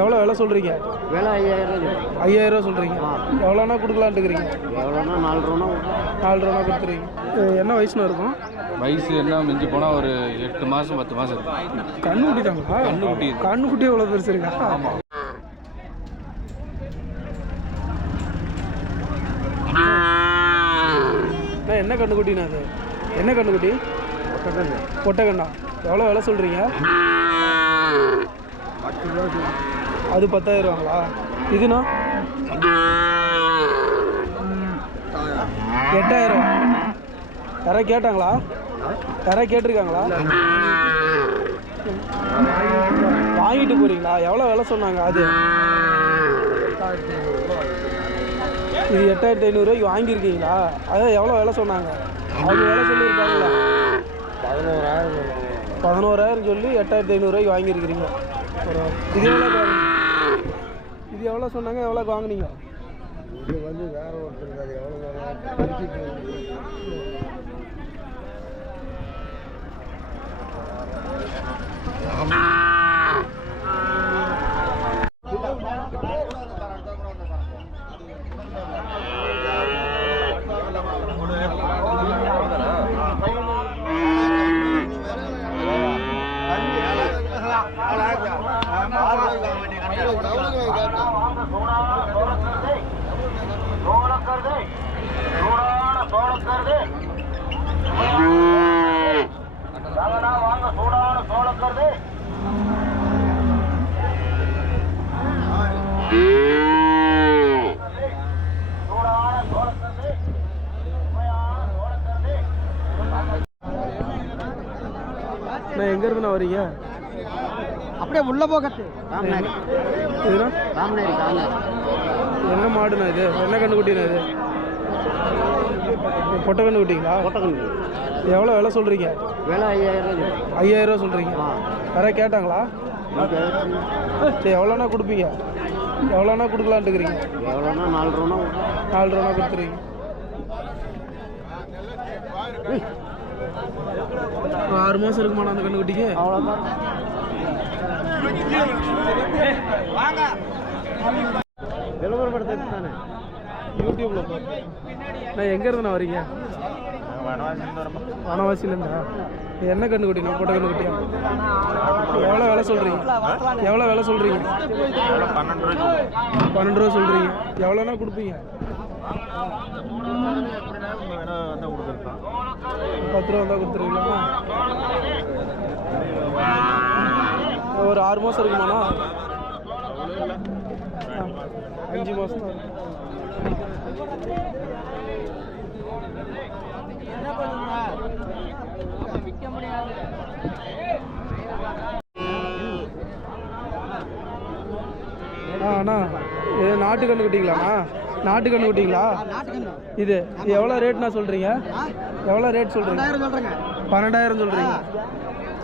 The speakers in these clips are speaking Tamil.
எவ்வளோ விலை சொல்கிறீங்க? விலை 5000 ரூபா. 5000 ரூபா சொல்கிறீங்க. எவ்வளோனா கொடுக்கலான்ட்டுக்கிறீங்க? எவ்வளோனா 4 ரூபா. 4 ரூபா கொடுத்துருவீங்க. என்ன வயசுன்னு இருக்கும்? வயசு என்ன மிஞ்சி போனால் ஒரு 8 மாதம் 10 மாதம் இருக்கும். கண்ணுக்குட்டி தாங்களா? கண்ணுக்குட்டி எவ்வளோ பெருசு இருக்கா? ஆமாம். என்ன கண்ணுக்குட்டினா அது? என்ன கண்ணுக்குட்டி? பொட்டக்கண்ணா. எவ்வளோ விலை சொல்கிறீங்க? அது 10,000 ரூபாங்களா? இதுனா 8,000 ரூபா. யாராவது கேட்டாங்களா? யாராவது கேட்டிருக்காங்களா? வாங்கிட்டு போகிறீங்களா? எவ்வளோ விலை சொன்னாங்க? அது இது 8,500 வாங்கியிருக்கீங்களா? அதான் எவ்வளோ விலை சொன்னாங்க? அவங்க விலை சொல்லியிருக்காங்களா? 11,000 சொல்லி 8,500 வாங்கியிருக்கிறீங்க. இது எவ்வளோ? இது எவ்வளோ சொன்னாங்க? எவ்வளோக்கு வாங்கினீங்க? இது வந்து வேற ஒருத்தருக்கு அது எவ்வளோ எங்க இருந்து வரீங்க? அப்படியே உள்ள போகத்து. இதுனா ராமநேரி காங்க. என்ன மாடுண்ணா இது? என்ன கண்ணுக்குட்டினா இது? பொட்டை கண்ணுக்குட்டிங்களா? பொட்டக்கண்ணு. எவ்வளோ விலை சொல்கிறீங்க? விலை 5000 ரூபா. 5000 ரூபா சொல்கிறீங்க. யாராவது கேட்டாங்களா? சரி, எவ்வளோண்ணா கொடுப்பீங்க? எவ்வளோண்ணா கொடுக்கலான்ட்டுக்கிறீங்க? எவ்வளோனா 4 ரூபா. 4 ரூபா கொடுத்துருவீங்க. 6 மாதம் இருக்குமாண்ணா அந்த கண்ணுக்குட்டிக்கு? அவ்வளோதான். விளம்பரப்படுத்த தானே யூடியூப்பில் நான் எங்கே இருந்துண்ணா வரீங்க? வனவாசிலேருந்தா? என்ன கண்ணுக்குட்டிண்ணா? பொட்டை கண்ணுக்குட்டியா? எவ்வளோ விலை சொல்கிறீங்க? எவ்வளோ விலை சொல்கிறீங்க? 12 ரூபா சொல்கிறீங்க. எவ்வளோனா கொடுப்பீங்க? 10 ரூபா தான் கொடுத்துருவீங்களா? ஒரு 6 மாதம் இருக்குமாண்ணா? 5 மாதம் தான். அண்ணா இது நாட்டு கண்ணு குட்டிங்களாண்ணா? நாட்டு கண்ணு குட்டிங்களா? இது எவ்வளோ ரேட்ண்ணா சொல்கிறீங்க? எவ்வளோ ரேட் சொல்கிறீங்க? 12,000 சொல்கிறீங்க.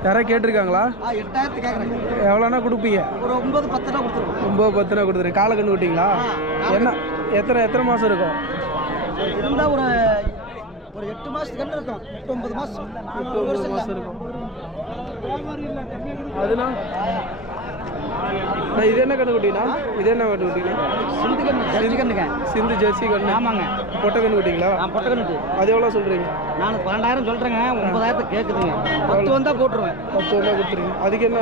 யாராவது கேட்டிருக்காங்களா? எவ்வளோண்ணா கொடுப்பீங்க? 9-10 கொடுத்துருங்க. காலை கண்ணு குட்டிங்களா? என்ன எத்தனை மாதம் இருக்கும்? ஒரு 8 மாதத்துக்கு இருக்கும். 8-9 மாதம். 8-9 மாதம் இருக்கும். அதுனா இது என்ன கண்ணு குட்டினா? இது என்ன கண்ணு குட்டினா? சிந்து ஜெர்சி கண்ணு. ஆமாங்க. பொட்டை கண்ணு குட்டிங்களா? பொட்டை கண்ணு. அது எவ்வளோ சொல்கிறீங்க? நான் 12,000 சொல்கிறேங்க. 9,000 கேட்குதுங்க. 10 வந்தால் போட்டுருவேன். 10 வந்தால் கொடுத்துருங்க. அதுக்கு என்ன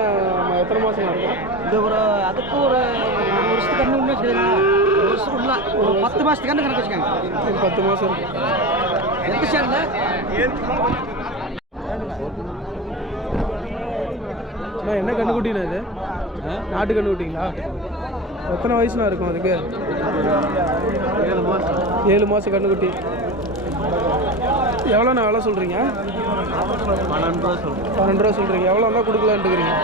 எத்தனை மாதம் இருக்கும்? இது அதுக்கு ஒரு வருஷத்துக்கு கண்ணு வச்சுக்கோங்க. ஒரு வருஷத்துக்கு உள்ள ஒரு 10 மாதத்துக்கு கண்ணு கணக்கு வச்சுக்கோங்க. 10 மாதம் இருக்கும். எந்த சார் என்ன கண்ணுக்குட்டினா இது? நாட்டு கண்ணுக்குட்டிங்களா? எத்தனை வயசுனா இருக்கும் அதுக்கு? 7 மாதம் கண்ணுக்குட்டி. எவ்வளோண்ணா விலை சொல்கிறீங்க? 12 ரூபா சொல்கிறீங்க. எவ்வளோ வந்தால் கொடுக்கலான்ட்டுக்கிறீங்க?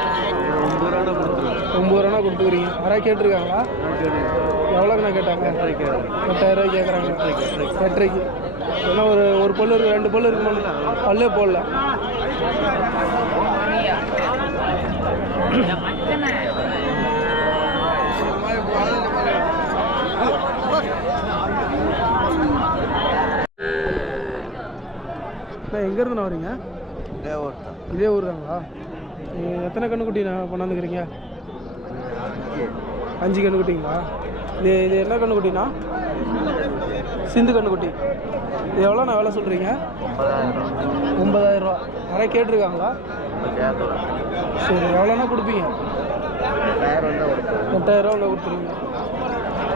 9 ரூபா கொடுத்துக்கிறீங்க. யாராவது கேட்டிருக்காங்களா? எவ்வளோக்குண்ணா கேட்டாங்க? 8,000 ரூபாய்க்கு கேட்குறாங்க. 8,500. ஏன்னா ஒரு பல்லு இருக்கு, 2 பல்லு இருக்குமா? பல்லே போடல. எங்கேருந்து வரீங்க? இதே ஊர் தாங்களா? எத்தனை கண்ணுக்குட்டி கொண்டாந்துக்கிறீங்க? 5 கன்றுக்குட்டிங்களா? இது என்ன கன்றுக்குட்டினா? சிந்து கன்றுக்குட்டி. இது எவ்வளோ நான் வேலை சொல்கிறீங்க? 9,000 ரூபா. நிறைய கேட்டிருக்காங்களா? சரி, எவ்வளோண்ணா கொடுப்பீங்க? 8,000 ரூபா கொடுத்துருவீங்க.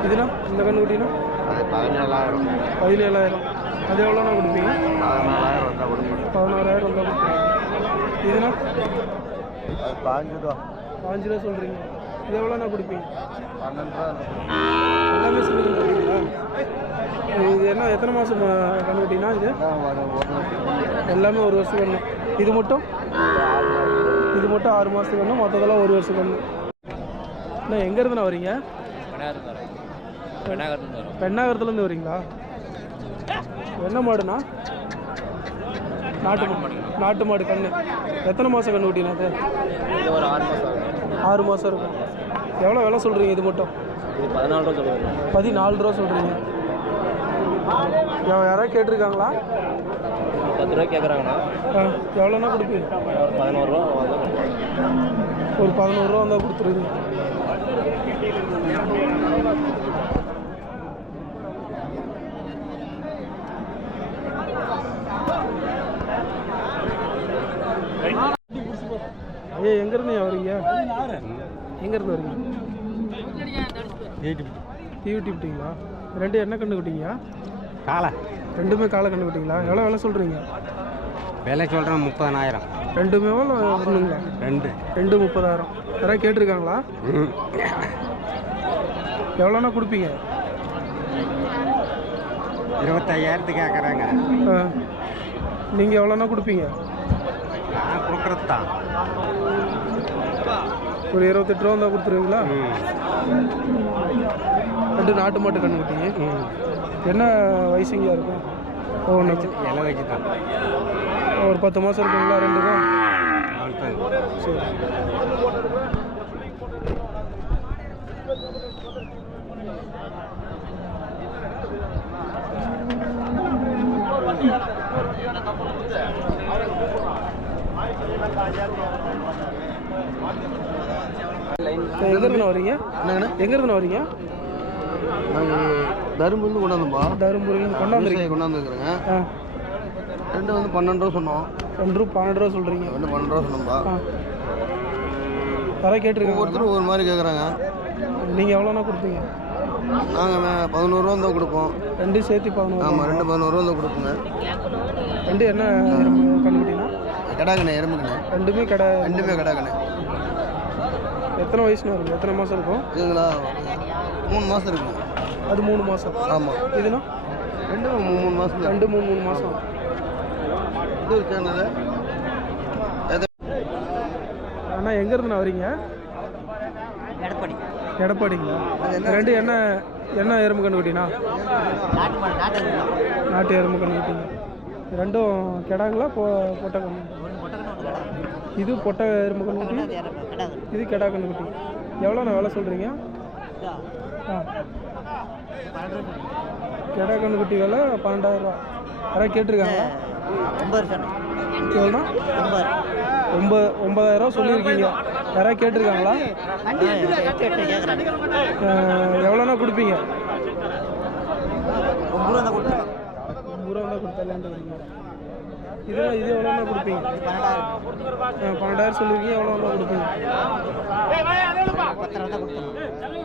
இதுனா இந்த கன்றுக்குட்டினா 17,000. அது எவ்வளோண்ணா கொடுப்பீங்க? 16,000 வந்தால் கொடுப்பீங்க. இதுனா 5 ரூபா சொல்கிறீங்க. இது எவ்வளோண்ணா கொடுப்பீங்க? 12 ரூபா. எல்லாமே சிந்து கன்றுக்குட்டிங்களா? இது என்ன எத்தனை மாதம் கன்றுக்குட்டினா? இது எல்லாமே 1 வருஷம் கன்று. இது மட்டும் 6 மாதத்துக்கு கன்று, மற்றதெல்லாம் 1 வருஷம் கன்று. அண்ணா எங்கேருந்துண்ணா வரீங்க? பெண்ணாகரத்துலேருந்து வரீங்களா? என்ன மாடுண்ணா? நாட்டு மாடு கன்று. எத்தனை மாதம் கன்று குட்டினா? அது 6 மாதம் இருக்கும். எவ்வளோ விலை சொல்கிறீங்க இது மட்டும்? 14 ரூபா சொல்கிறீங்க. யாராவது கேட்டிருக்காங்களா? 10 ரூபா கேட்குறாங்கண்ணா. எவ்வளோண்ணா கொடுப்பீங்க? 11 ரூபா. ஒரு 11 ரூபா வந்தால் கொடுத்துருங்க. ஐயா எங்கேருந்து வரீங்க? எங்கேருந்து வரீங்க? டிவிட்டி விட்டீங்களா? ரெண்டு என்ன கண்டு விட்டீங்க? காலை ரெண்டுமே காலை கண்டு விட்டீங்களா? எவ்வளோ விலை சொல்கிறீங்க? விலை சொல்கிறேன் 30,000. ரெண்டுமே ஒன்றுங்களா? ரெண்டு 30,000. யாராவது கேட்டிருக்காங்களா? எவ்வளோண்ணா கொடுப்பீங்க? 25,000 கேட்குறாங்க. நீங்கள் எவ்வளோண்ணா கொடுப்பீங்க? நான் கொடுக்குறது தான் ஒரு 28 ரூபா வந்தால் கொடுத்துருவீங்களா? ரெண்டு நாட்டு மாட்டு கண்ணு குட்டிங்க. என்ன வயசுங்க இருக்கும்? இலை வச்சு தான் ஒரு 10 மாதம் இருக்குங்களா? ரெண்டுக்கும் சரி. எங்கேருந்து வரீங்க? என்னங்கண்ணா? எங்கேருந்து வரீங்க? தருமபுரிந்து கொண்டாந்துப்பா. தருமபுரியிலேருந்து கொண்டாந்துருக்குறேங்க. ரெண்டு வந்து 12 ரூபா சொன்னோம். 12 ரூபா சொல்கிறீங்க. 12 ரூபா சொன்னோம்பா. யாராவது கேட்டிருக்காங்க? ஒவ்வொருத்தரும் ஒவ்வொரு மாதிரி கேட்குறாங்க. நீங்கள் எவ்வளோண்ணா கொடுப்பீங்க? நாங்கள் 11 ரூபா தான் கொடுப்போம். ரெண்டு சேர்த்து 11. ஆமாம், 11 ரூபா தான் கொடுப்போங்க. ரெண்டு என்ன கண்டுபிட்டிங்கன்னா? கடாக்கண்ணே, எறும்புக்கண்ணே. ரெண்டுமே கடாக்கண்ணே. எத்தனை வயசுனா இருக்கும்? எத்தனை மாதம் இருக்கும்? இதுங்களா 3 மாதம் இருக்குங்க. அது 3 மாதம். ஆமாம். இதுனா ரெண்டும் 3 மாதம். 3 மாதம். இது ஒரு சேனல். அண்ணா எங்கேருந்துண்ணா வரீங்க? எடப்பாடிங்களா? ரெண்டு என்ன எறும்பு கண்டு குட்டினா? நாட்டு எறும்பு கண்டு குட்டிங்க. ரெண்டும் கெடாங்களா? பொட்டை கண்ணு? இது பொட்டை எறும்பு கண்ணு குட்டி, இது கெடா கண்ணு குட்டி. எவ்வளோண்ணா விலை சொல்கிறீங்க? கெடா கண்ணு குட்டி விலை 12,000 ரூபா. யாராவது கேட்டிருக்காங்களா? எவ்வளோண்ணா? 9,000 ரூபா சொல்லியிருக்கீங்க. யாராவது கேட்டிருக்காங்களா? எவ்வளோண்ணா கொடுப்பீங்க? 9 ரூபா கொடுத்தாலான்ட்டு வரீங்க. இது எவ்வளோண்ணா கொடுப்பீங்க? 12,000 சொல்லியிருக்கீங்க. எவ்வளோண்ணா கொடுப்பீங்க?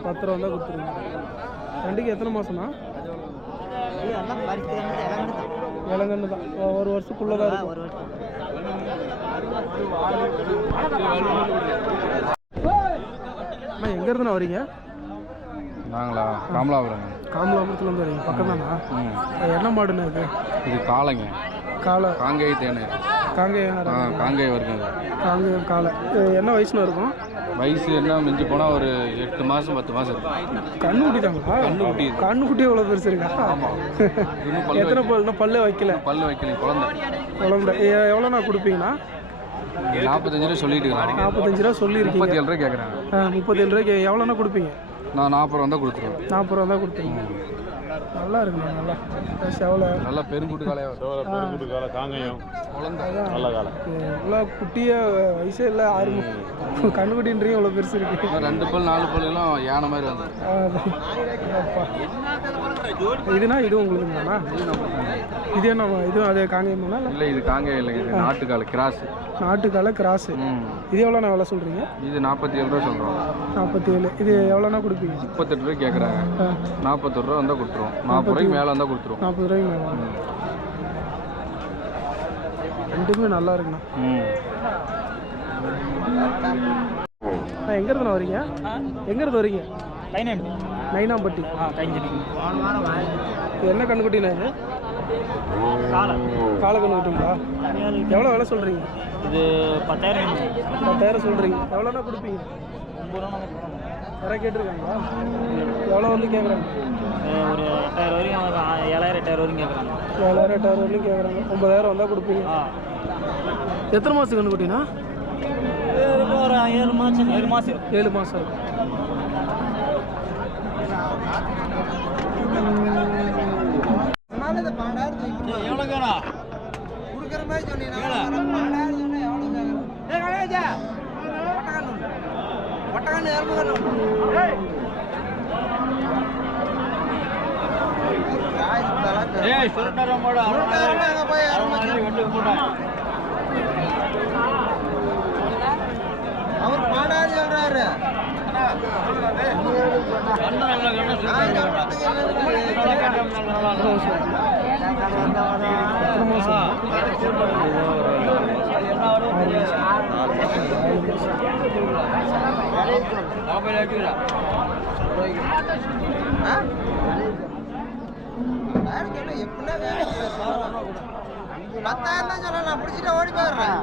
10 ரூபா தான் கொடுத்துருவீங்க. ரெண்டுக்கு எத்தனை மாதம்ண்ணா? இளங்கன்று தான். 1 வருஷத்துக்குள்ளே தான் இருக்கும். அண்ணா எங்கேருந்துண்ணா வரீங்க? நாங்களா காமலாபுரம். காமலாபுரத்துலேருந்து வரீங்க. பக்கம் தானா? என்ன மாடுண்ணா இது? இது காளைங்க. காங்கேய தேனை. காங்கேய வருங்க. காங்கேயம் காளை. என்ன வயசுன்னு இருக்கும்? வயசு என்ன மிஞ்சி போனால் ஒரு 8 மாதம் 10 மாதம் இருக்கும். கண்ணு குட்டிட்டாங்களா? கண்ணுக்குட்டி எவ்வளோ பெருசு இருக்கா? ஆமாம். எத்தனை பல்லுனா? பல்லே வைக்கல. குழந்தை. எவ்வளோண்ணா கொடுப்பீங்கண்ணா? 45 ரூபா சொல்லிட்டு இருக்காங்க. 45 ரூபா சொல்லியிருக்கீங்க. 37 ரூபா கேட்குறாங்க. 37 ரூபாய்க்கு எவ்வளோண்ணா கொடுப்பீங்க? நான் 40 ரூபா தான் கொடுத்துருவேன். 40 ரூபா தான் கொடுத்துருங்க. நல்லா இருக்குண்ணா நல்லா செவலை நல்லா பெருங்குட்டு காலையாக காங்கயம் அதான் நல்ல காலை இவ்வளோ குட்டிய வயசே இல்லை 6 கண்ணுக்குட்டின்றீங்க இவ்வளோ பெருசு இருக்கு 2 பல் 4 பல் எல்லாம் யானை மாதிரி வந்து அப்பா. இதுனா இது உங்களுக்குங்கண்ணா இது என்ன இதுவும் அதே காங்கேயமாண்ணா இல்லை இல்லை இது காங்கே இல்லைங்க இது நாட்டுக்கால கிராஸ் நாட்டுக்கால கிராஸு இது எவ்வளோண்ணா எவ்வளோ சொல்கிறீங்க இது 47 ரூபா சொல்கிறோம் 47 இது எவ்வளோண்ணா கொடுப்பீங்க 38 ரூபாய் கேட்குறாங்க 41 ரூபா வந்தால் கொடுத்துருவோம் 40 ரூபாய்க்கு மேலே வந்தால் கொடுத்துருவோம் 40 ரூபாய்க்கு மேலே ரெண்டுமே நல்லா இருக்குண்ணா எங்கேருந்துண்ணா வரீங்க எங்கேருந்து வரீங்க நைனாம்பட்டி இது என்ன கண்ணுக்குட்டிண்ணா இது காலை கண்ணுக்குட்டிங்களா எவ்வளோ விலை சொல்கிறீங்க இது 10,000 சொல்கிறீங்க எவ்வளோண்ணா கொடுப்பீங்க யாராவது கேட்டிருக்காங்களா எவ்வளோ வந்து கேட்குறாங்க ஒரு 8,000 வரைக்கும் 7,000 8,000 வரைக்கும் கேட்குறாங்க 7,000 8,000 வரைக்கும் கேட்குறாங்க 9,000 வந்தால் கொடுப்பீங்க எத்தனை மாதம் கண்ணுக்குட்டினா ஒரு 7 மாதம் 7 மாதம் 7 மாதம் இருக்கும் எவ்வளோ கேடா கொடுக்குற மாதிரி சொன்னீங்கன்னா அவர் பாடாது சொல்றாரு ஓடி போயிடுறேன்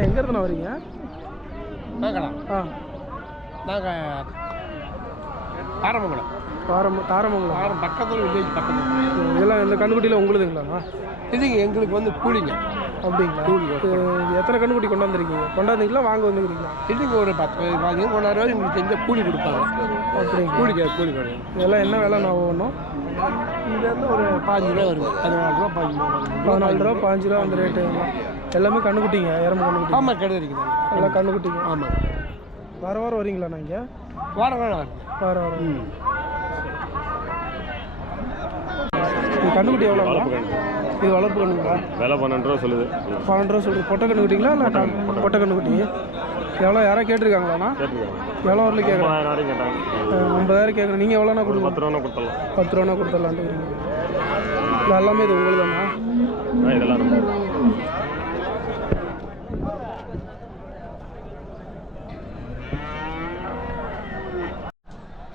எங்க இருந்து வரீங்க ஆ நாங்கள் தாரமங்கலம் தாரமங்கலம் பக்கத்தில் வில்லேஜ் பக்கத்தில் இதெல்லாம் இந்த கண்ணுக்குட்டியில் உங்களுதுங்களாண்ணா இதுங்க எங்களுக்கு வந்து கூலிங்க அப்படிங்களா எத்தனை கண்ணுக்குட்டி கொண்டாந்துருக்கீங்க கொண்டாந்தீங்களா வாங்க வந்துக்கிறீங்களா இதுங்க ஒரு 10 வாங்கி கொண்டாடுறோம் எங்களுக்கு செஞ்ச கூலி கொடுப்பாங்க அப்படிங்க கூலி கிடையாது இதெல்லாம் என்ன விலை நான் ஒவ்வொன்றும் இதுலேருந்து ஒரு 15 ரூபா வருது 14 ரூபா 14 ரூபா 15 ரூபா அந்த ரேட்டு எல்லாமே கண்ணுக்குட்டிங்க எரம்பு கண்ணுக்குட்டி ஆமாம் கிடையாது எல்லாம் கண்ணுக்குட்டிங்க ஆமாம் வாரம் வரீங்களா இங்கே வாரம் வாரம் இது கண்ணுக்குட்டி எவ்வளோங்களா இது வளர்ப்பு கண்ணுங்களா விலை 12 ரூபா சொல்லுது 12 ரூபா சொல்லுது பொட்டை கண்ணுக்குட்டிங்களா இல்லை பொட்டை கண்ணுக்குட்டி எவ்வளோ யாராவது கேட்டிருக்காங்களாண்ணா எவ்வளோ வரல கேட்குறேன் 50,000 கேட்குறேன் நீங்கள் எவ்வளோண்ணா கொடுங்க 10 ரூபா கொடுத்துடலாம் 10 ரூபாண்ணா கொடுத்துடலான்ட்டு இது எல்லாமே இது உங்களுக்கு தானா இதெல்லாம்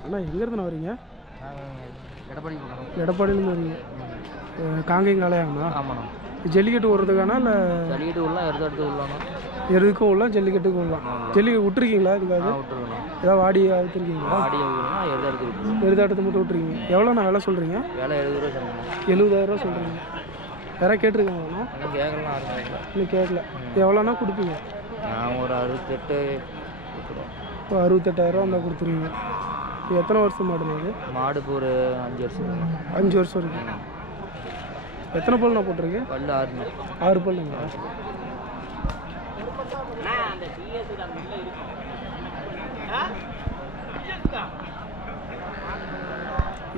அண்ணா எங்கேருந்துண்ணா வரீங்க எடப்பாடியிலேருந்து வரீங்க காங்கேயங்காலையாங்கண்ணா ஆமாண்ணா ஜல்லிக்கட்டு ஓடுறதுக்கானா இல்லை ஜல்லிக்கட்டு உள்ளலாம் எடுத்து உள்ளாண்ணா எதுக்கும் உள்ள ஜல்லிக்கட்டுக்கும் உள்ளலாம் ஜல்லிக்கட்டு விட்டுருக்கீங்களா இதுக்காக விட்டுருக்கணும் ஏதாவது வாடி அவுத்துருக்கீங்களா ஆடி எடுத்து எருதாட்டத்தை மட்டும் விட்டுருக்கீங்க எவ்வளோண்ணா விலை சொல்கிறீங்க வேலை 70 ரூபா சொன்னேன் 70,000 சொல்கிறீங்க யாராவது கேட்டிருக்காங்களாண்ணா இன்னும் கேட்கலாம் இன்னும் கேட்கல எவ்வளோண்ணா கொடுப்பீங்க நான் ஒரு 68 இப்போ 68,000 இருந்தால் கொடுத்துருவீங்க இது எத்தனை வருஷம் மாடுங்க இது மாடுக்கு ஒரு 5 வருஷம் 5 வருஷம் இருக்கு எத்தனை பல்லுண்ணா போட்டிருக்கு பல்லு 6 6 பல்லுங்களா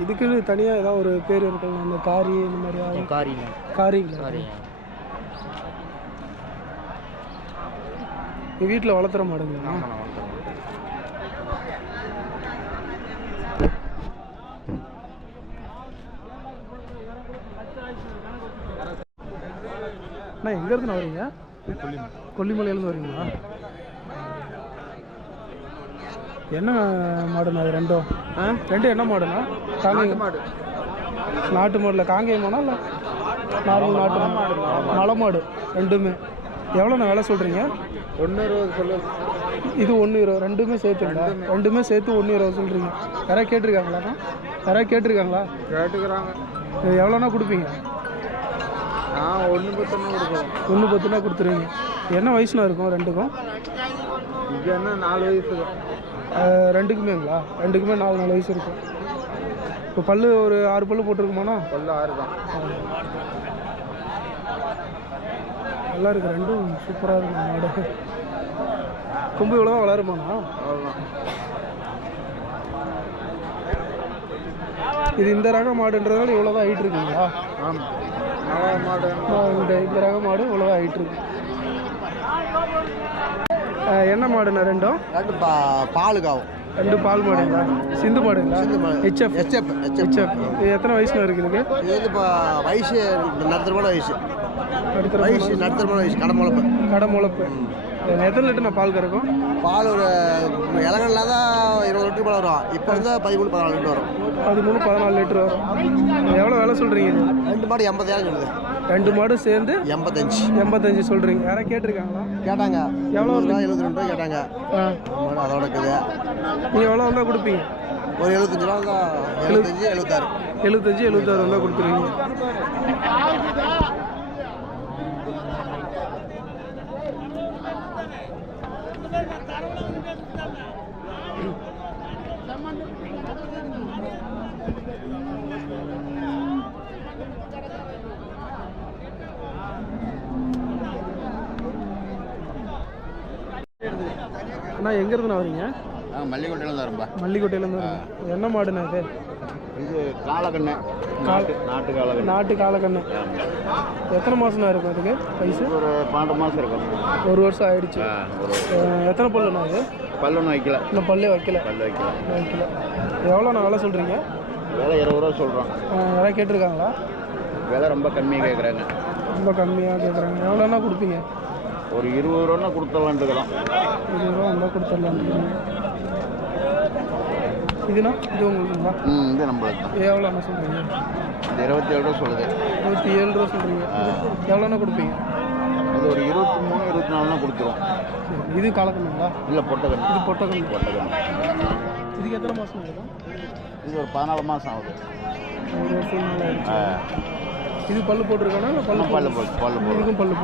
இதுக்குன்னு தனியாக ஏதாவது ஒரு பேர் இருக்குங்க அந்த காரி இந்த மாதிரி காரிங்க காரிங்களா காரிங்க வீட்டில் வளர்த்துற மாடுங்களா அண்ணா எங்கேருந்து வரீங்க கொல்லிமலையிலேருந்து வரீங்களா என்ன மாடுண்ணா அது ரெண்டும் ரெண்டும் என்ன மாடுண்ணா காங்கேயம் மாடு நாட்டு மாடில் காங்கேயமானா இல்லை நார்மல் நாட்டு மலை மாடு ரெண்டுமே எவ்வளோண்ணா விலை சொல்கிறீங்க? 120 சொல்லு. இது 120, ரெண்டுமே சேர்த்துங்களா? ரெண்டுமே சேர்த்து 120 சொல்கிறீங்க. யாராவது கேட்டிருக்காங்களாண்ணா? யாராவது கேட்டிருக்காங்களா? கேட்டுக்கிறாங்க. எவ்வளோண்ணா கொடுப்பீங்க? நான் 110 கொடுக்குறோம். 110னா கொடுத்துருவீங்க. என்ன வயசுனா இருக்கும் ரெண்டுக்கும்? இது என்ன 4 வயசு ரெண்டுக்குமேங்களா? ரெண்டுக்குமே 4 வயசு இருக்கும். இப்போ பல்லு ஒரு 6 பல்லு போட்டிருக்குமாண்ணா? பல்லு 6 தான். நல்லா இருக்குது, ரெண்டும் சூப்பராக இருக்கும் மாடு. கொம்பு இவ்வளோதான் வளருமாண்ணா? அவ்வளோதான். இது இந்த ரக மாடுன்றதால இவ்வளோதான் ஹைட் இருக்குங்களா? ஆமாம், நல்ல மாடு. இந்த ரக மாடு இவ்வளோதான் ஹைட் இருக்கு. என்ன மாடுண்ணா ரெண்டும்? ரெண்டு பாலுக்காகும். ரெண்டு பால் மாடுங்களா? சிந்து மாடுங்களா? ஹெச்எஃப். ஹெச்எஃப். இது எத்தனை வயசுல இருக்கு இதுக்கு? இது இப்போ வயசு நடுத்தரமான வயசு. நடுத்தரமான வயசு. கடை முளைப்பு. எத்தனை லிட்டர் பால் கறக்கும்? பால் ஒரு இலங்கல்ல தான் 20 லிட்டர் போல வரும். இப்போ வந்து 13-14 லிட்டர் வரும். 13-14 லிட்டர் வரும். எவ்வளோ விலை சொல்கிறீங்க? 2 மாடு 80,000 சொல்லுது. 2 மாடு சேர்ந்து 85 சொல்கிறீங்க. யாராவது கேட்டிருக்காங்களா? கேட்டாங்க. எவ்வளோ? 72 ரூபா கேட்டாங்க. அதோட இருக்குது. நீங்கள் எவ்வளோ வந்தால் கொடுப்பீங்க? ஒரு 75 ரூபா தான். 76 வந்தால் கொடுத்துருவீங்க. அண்ணா எங்கேருந்துண்ணா வரீங்க? மல்லிகோட்டையில தான் ரொம்ப. மல்லிகோட்டையிலேருந்து வரீங்க. என்ன மாடுண்ணா இது? இது காலக்கண்ணு. நாட்டு காலக்கண்ணு. எத்தனை மாதம்ண்ணா இருக்கும் இதுக்கு வயசு? ஒரு 12 மாதம் இருக்கும். 1 வருஷம் ஆயிடுச்சு. எத்தனை பல்லுண்ணா இது? பல்லு வைக்கல. இன்னும் பல்லே வைக்கல. எவ்வளோண்ணா விலை சொல்கிறீங்க? விலை 20 ரூபா சொல்கிறோம். யாராவது கேட்டிருக்காங்களா? விலை ரொம்ப கம்மியாக கேட்குறாங்க. ரொம்ப கம்மியாக கேட்குறாங்க. எவ்வளோண்ணா கொடுப்பீங்க? ஒரு 20 ரூபா கொடுத்துடலான்ட்டுக்கலாம். 20 ரூபா வந்தால் கொடுத்துடலான்ட்டு. இதுண்ணா இது உங்களுக்குங்களா? இது நம்மளுக்கு தான். எவ்வளோண்ணா சொல்கிறீங்க? இது 27 ரூபா சொல்லுது. 27 ரூபா சொல்கிறீங்க. எவ்வளோண்ணா கொடுப்பீங்க? அது ஒரு 23-24 கொடுத்துரும். இது காலக்கண்ணுங்களா? இல்லை, பொட்டக்கண்ணு. இது பொட்டக்கண்ணு. இதுக்கு எத்தனை மாதம் ஆகும்? இது ஒரு 14 மாதம் ஆகுது. 1 வருஷம் மேலே ஆயிடுச்சு. இது பல்லு போட்டிருக்கானா? இல்லை பல்லு பல்லு இதுக்கும் பல்லு.